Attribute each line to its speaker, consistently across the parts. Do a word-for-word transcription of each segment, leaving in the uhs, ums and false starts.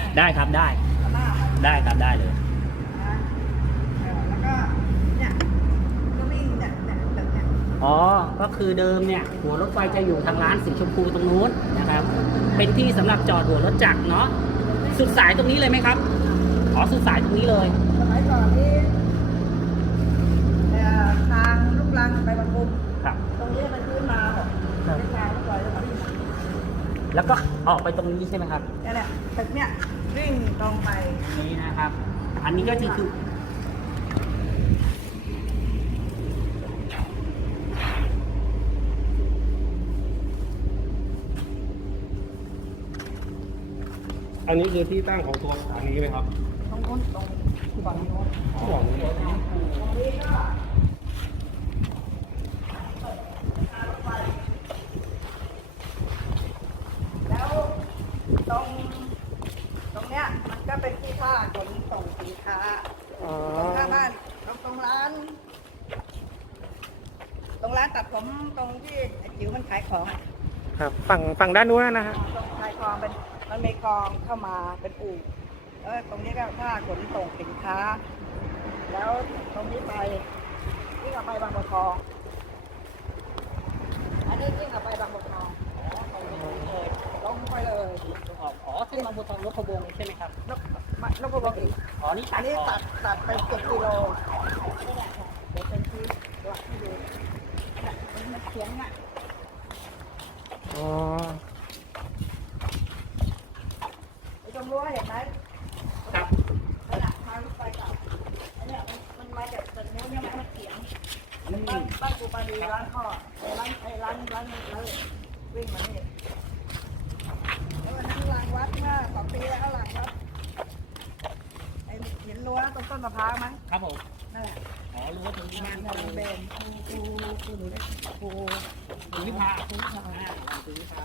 Speaker 1: ได้ครับได้
Speaker 2: หน้าไป
Speaker 1: ได้ครับได้เลย
Speaker 2: นะเออแล้วก็เนี่ยก็วิ่งเนี่ยเนี่ยแบบเนี่ย
Speaker 1: อ๋อก็คือเดิมเนี่ยหัวรถไฟจะอยู่ทางร้านสีชมพูตรงนู้นนะครับเป็นที่สำหรับจอดหัวรถจักรเนาะสุดสายตรงนี้เลยไหมครับอ๋อสุดสายตรงนี้เลย
Speaker 2: สมัยก่อนนี้เอ่อทางลูกรังไปบางมุม
Speaker 1: ครับ
Speaker 2: ตรงนี้เป็นพื้นมาหมดเป็นทางลูกลอยแล้วก็วิ่งมา
Speaker 1: แล้วก็ออกไปตรงนี้ใช่ไหมครับ
Speaker 2: เนี่ยเนี่ยตึกเนี่ยวิ่งตรงไป
Speaker 1: นี้นะครับ อันนี้ก็คือคือ
Speaker 3: อันนี้คือที่ตั้งของตัวสถานีไหมครับ
Speaker 2: ตรงนู้นตรงฝั่งโน้น
Speaker 3: อ๋อ
Speaker 2: ตรงนี้ก็แล้วตรงตรงเนี้ยมันก็เป็นที่ท่าขนส่งสินค้า
Speaker 3: อ๋อ
Speaker 2: ตรงข้างบ้านตรงตรงร้าน ตรงร้านตัดผมตรงที่ไอ้จิ๋วมันขายของอะ
Speaker 4: ครับฝั่งฝั่งด้านนู้นนะฮะ
Speaker 2: ตรงขายของเป็นมันมีกองเข้ามาเป็นอู่แล้วตรงนี้ก็ท่าขนส่งสินค้า แล้วตรงนี้ไปวิ่งออกไปบางบัวทองอันนี้วิ่งออกไปบางบัวทองตรงนี้เลยลงไปเลย
Speaker 1: ออกอ๋อเส้นบางบัวทองนพวงศ์ใช่ไหมครับ
Speaker 2: นกมานกพะวงอีก
Speaker 1: อ๋อนี่
Speaker 2: อันนี้
Speaker 1: ออก
Speaker 2: ตัดตัดไปเจ็ดกิโลนี่แหละค่ะเดี๋ยวเป็นที่หลักให้ดูเนี่ยมันมันเขียนอ่ะ
Speaker 4: อ๋อ
Speaker 2: ไอ้ตรงรั้วเห็นไหม
Speaker 1: ครับ
Speaker 2: ขนาดทางรถไฟเก่าอันเนี้ยมันมันมาจากตึกนู้นเนี่ยมันเขียง
Speaker 1: อืม
Speaker 2: บ้านบ้านกูปาดีร้านข้อไอ้ร้านไอ้ร้านร้านร้านวิ่งมานี่แล้ววันนั้นหลังวัดเมื่อสองปีแล้วหลังวัดไอ้เห็นรั้วตรงต้นมะพร้าวไหม
Speaker 1: ครับผม
Speaker 2: นั่นแหละ
Speaker 1: อ๋อรู้ว่าตรงนี้บ้าน
Speaker 2: นั่น
Speaker 1: ครู
Speaker 2: แหละเบนครูครูครูหนูเล็กครู
Speaker 1: ครูวิภาครูวิภาอ่าครูวิภา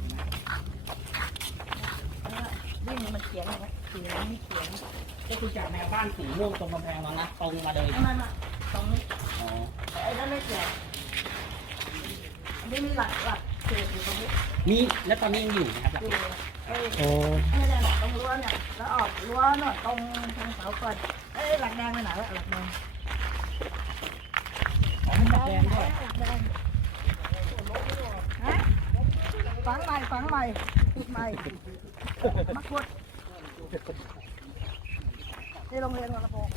Speaker 2: วิ่งมันเขียงอย่างเงี้ยเขียงเขียง
Speaker 1: ก็คือจากแนวบ้านสีม่วงตรงกำแพงแล้วนะตรงมาเลย
Speaker 2: ไม่ไม่ไม่ตรงนี้
Speaker 1: อ๋อ
Speaker 2: ไอ้นั่นไม่เขียงอันนี้มีหลักหลักเขตอยู่ตรงนี้
Speaker 1: นี่แล้วตอนนี้ยังอยู่นะครับ
Speaker 2: อยู่ไอ้
Speaker 4: อ๋อ
Speaker 2: ไอ้เนี่ยตรงรั้วเนี่ยแล้วออกรั้วหน่อยตรงทางเสาก่อนไอ้หลักแดงไปไหนวะหลักแดง
Speaker 1: อ๋อมันแดงด้วย
Speaker 2: หลักแดงฮะฝังใหม่ฝังใหม่ขุดใหม่มาขุดที่โรงเรียนวังละโพง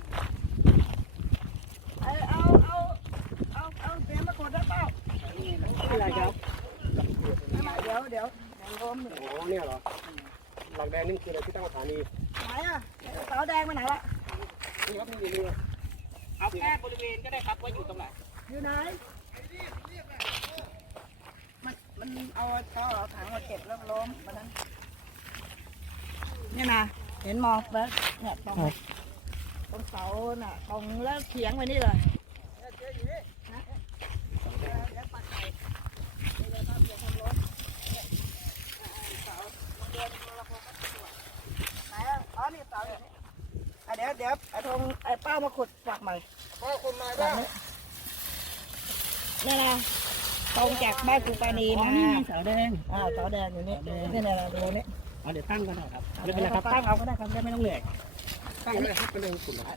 Speaker 2: เอาเอาเอาเอาเอาเสียมมาขุดได้เปล่า
Speaker 1: อะไรครับ
Speaker 2: ไม่ไม่เดี๋ยวเดี๋ยวแดงล้มอยู่
Speaker 3: อ๋อเนี่ยเหรอ หลักแดงนี่คืออะไรที่ตั้งสถานี
Speaker 2: ไหนอ่ะเสาแดงไปไหนละ
Speaker 3: นี่ครับนี่นี่
Speaker 1: เอาแค่บริเวณก็ได้ครับว่าอยู่ตรงไหน
Speaker 2: อยู่ไหนมันมันเอาเอาเอาถังมาเก็บแล้วล้มวันนั้นเนี่ยนะเห็นมองแล้วเนี่ยตรงตรงเสาน่ะตรงแล้วเถียงไปนี่เลยฮะเดี๋ยวเดี๋ยวปักไข่เดี๋ยวทำเดี๋ยวทำรถเนี่ยอ่าเสาเดินเราพอก็ตรวจไหนอ่ะอ๋อนี่เสาอยู่นี่อ่ะเดี๋ยวเดี๋ยวไอ้ทงไอ้ป้ามาขุดฝักใหม่ป้าขุดใหม่ได้นี่นะตรงจากบ้านกูปานี
Speaker 1: อ๋อ
Speaker 2: มา
Speaker 1: นี่มีเสาแดง
Speaker 2: อ่าเสาแดงอยู่นี่นี่นี่ดูนี่
Speaker 1: อ๋อเดี๋ยวตั้งกันหน่อยครับ
Speaker 2: ไม่
Speaker 1: ไม่
Speaker 2: เป็
Speaker 1: เป็น น
Speaker 2: ไร
Speaker 1: ไร
Speaker 2: ค
Speaker 1: ค
Speaker 2: รั
Speaker 1: รั
Speaker 2: บบ ตั้งเอาก็ได้ครับ
Speaker 1: ได้ไม่ต้องเหนื่อย
Speaker 3: ตั้งได้ครับเป็นเรื่องขุนเหรอ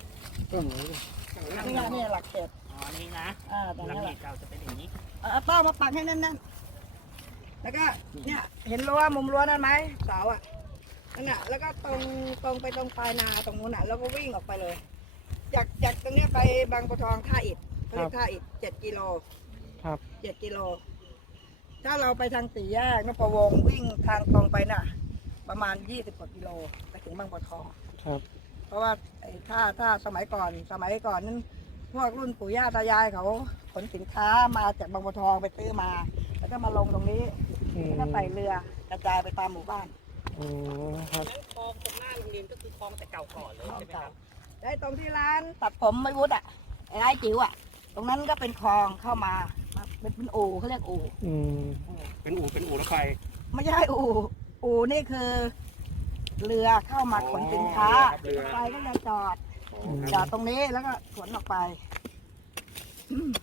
Speaker 2: นี่ไงนี่หลักเขต
Speaker 1: อ๋อนี่นะ
Speaker 2: อ่าตรง
Speaker 1: หลัง
Speaker 2: นี้แห
Speaker 1: เห
Speaker 2: ละ
Speaker 1: ตุเก่าจะเป็นอย่างนี้
Speaker 2: เอาป้ามาปักให้แน่นๆแล้วก็เนี่ยเห็นรั้วมุมรั้วนั่นไหมเสาอ่ะนั่นน่ะแล้วก็ตรงตรงไปตรงปลายนาตรงนู้นน่ะแล้วก็วิ่งออกไปเลย จากจากตรงเนี้ยไปบางปะทองท่าอิฐเขาเรียกท่าอิฐเจ็ดกิโล
Speaker 4: ครับ
Speaker 2: เจ็ดกิโลถ้าเราไปทางสี่แยกนพวงศ์วิ่งทางตรงไปน่ะ ประมาณยี่สิบกว่ากิโลไปถึงบางปะทอง
Speaker 4: ครับ
Speaker 2: เพราะว่าไอ้ถ้าถ้าสมัยก่อนสมัยก่อนนั้นพวกรุ่นปู่ย่าตายายเขาขนสินค้ามาจากบางบัวทองไปซื้อมา แล้วก็มาลงตรงนี้
Speaker 4: อืม
Speaker 2: แล้วก็ใส่เรือกระจายไปตามหมู่บ้าน
Speaker 4: อ๋อครับ
Speaker 1: นั้นคลองตรงหน้าโรงเรียนก็คือคลองแต่เก่าก่อนเลย
Speaker 2: คลอง
Speaker 1: ใช่ไหมค
Speaker 2: เก่า
Speaker 1: รับ
Speaker 2: ได้ตรงที่ร้านตัดผมไม่วุฒิอ่ะไอ้ร้านจิ๋วอ่ะ ตรงนั้นก็เป็นคลองเข้ามามาเป็นเป็นอู่เขาเรียกอู่
Speaker 4: อืม
Speaker 3: เป็นอู่เป็นอู่รถไฟ
Speaker 2: ไม่ใช่อู่อู่นี่คือ เรือเข้ามาขนสินค้า
Speaker 3: อ๋อเรือ
Speaker 2: ไปก็จะจอด
Speaker 3: อ๋อ
Speaker 2: จอดตรงนี้แล้วก็ขนออกไปอืม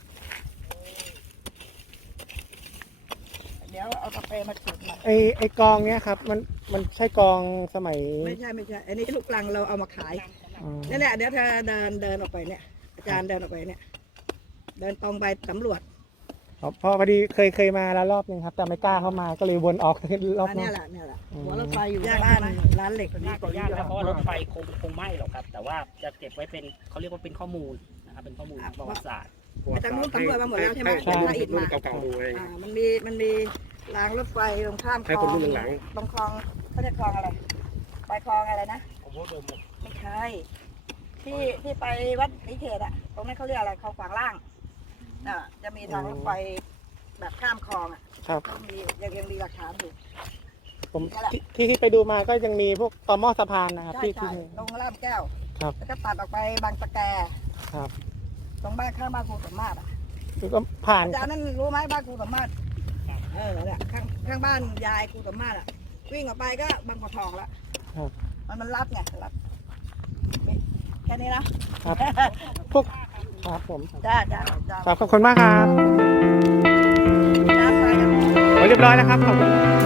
Speaker 2: เดี๋ยวเอาสเปรย์มาจุดหน่อย
Speaker 4: ไอไอกองเนี้ยครับ มันมันใช่กองสมัย
Speaker 2: ไม่ใช่ไม่ใช่ อันนี้ลูกลังเราเอามาขาย
Speaker 4: อ๋อ
Speaker 2: นี่นแหละเดี๋ยวเธอเดินเดินออกไปเนี่ย อาจารย์เดินออกไปเนี่ย เดินตรงไปสำรวจ
Speaker 4: อ๋อเพราะพอดีเคยเคยมาแล้วรอบนึงครับ แต่ไม่กล้าเข้ามาก็เลยวนออกรอบ
Speaker 2: อัน
Speaker 4: นึ
Speaker 2: เนี้
Speaker 4: ง
Speaker 2: ยแหละเนี่ยแหละ
Speaker 4: อืม
Speaker 2: หัวรถไฟอยู่ย่านบ้านร้านเหล็ก
Speaker 1: น่าจะยากนะเพราะว่ารถไฟคงคงไม่หรอกครับ แต่ว่าจะเก็บไว้เป็นเขาเรียกว่าเป็นข้อมูลนะครับเป็นข้อมูลประวัติศาสตร์
Speaker 2: อาจารย์นู้นสำรวจมาหมดแล้วใช่ไหม
Speaker 3: ให้
Speaker 2: ละเอียด
Speaker 3: รุ่น
Speaker 2: มา
Speaker 3: เก่าๆดูอะไรอย่าง
Speaker 2: อ่า
Speaker 3: เงี้ย
Speaker 2: มันมีมันมีรางรถไฟตรงข้ามค
Speaker 3: ให้
Speaker 2: ล
Speaker 3: ค
Speaker 2: อน ง
Speaker 3: รุ่นหลัง
Speaker 2: ตรงคลองเขาเรียกคลองอะไรไปคลองอะไรนะ
Speaker 3: ผมพูดเดิม
Speaker 2: ไม่ใช่ที่ที่ไปวัดนิเทศอะตรงนั้นเขาเรียกอะไรคลองขวางล่างน่ะจะมีทางรถไฟแบบข้ามคลองอะ
Speaker 4: ครับ
Speaker 2: ก็มียังยังมีหลักฐานอยู่
Speaker 4: ผมที่ที่ที่ไปดูมาก็ยังมีพวกตอหม้อสะพานนะครับ
Speaker 2: ใช่
Speaker 4: ที่
Speaker 2: ใช่
Speaker 4: ที่
Speaker 2: ตรงลาดแก้ว
Speaker 4: ครับ
Speaker 2: แล้วก็ตัดออกไปบางตะแก
Speaker 4: ครับ
Speaker 2: ตรงบ้านข้างบ้านครูสมมาตรอะ
Speaker 4: แล้วก็ผ่าน
Speaker 2: อาจารย์นั่นรู้ไหมบ้านครูสมมาตรเออเนี่ยข้างข้างบ้านยายครูสมมาตรอะวิ่งออกไปก็บางกอกทองละ
Speaker 4: ครับ
Speaker 2: มันมันรัดไงรัดแค่นี้นะครับ
Speaker 4: พวกครับผม
Speaker 2: จ้าจ้าจ้า
Speaker 4: ครับขอบคุณมากครับ
Speaker 2: จ้าไปกัน
Speaker 4: โอ้ยเรียบร้อยแล้วครับขอบคุณ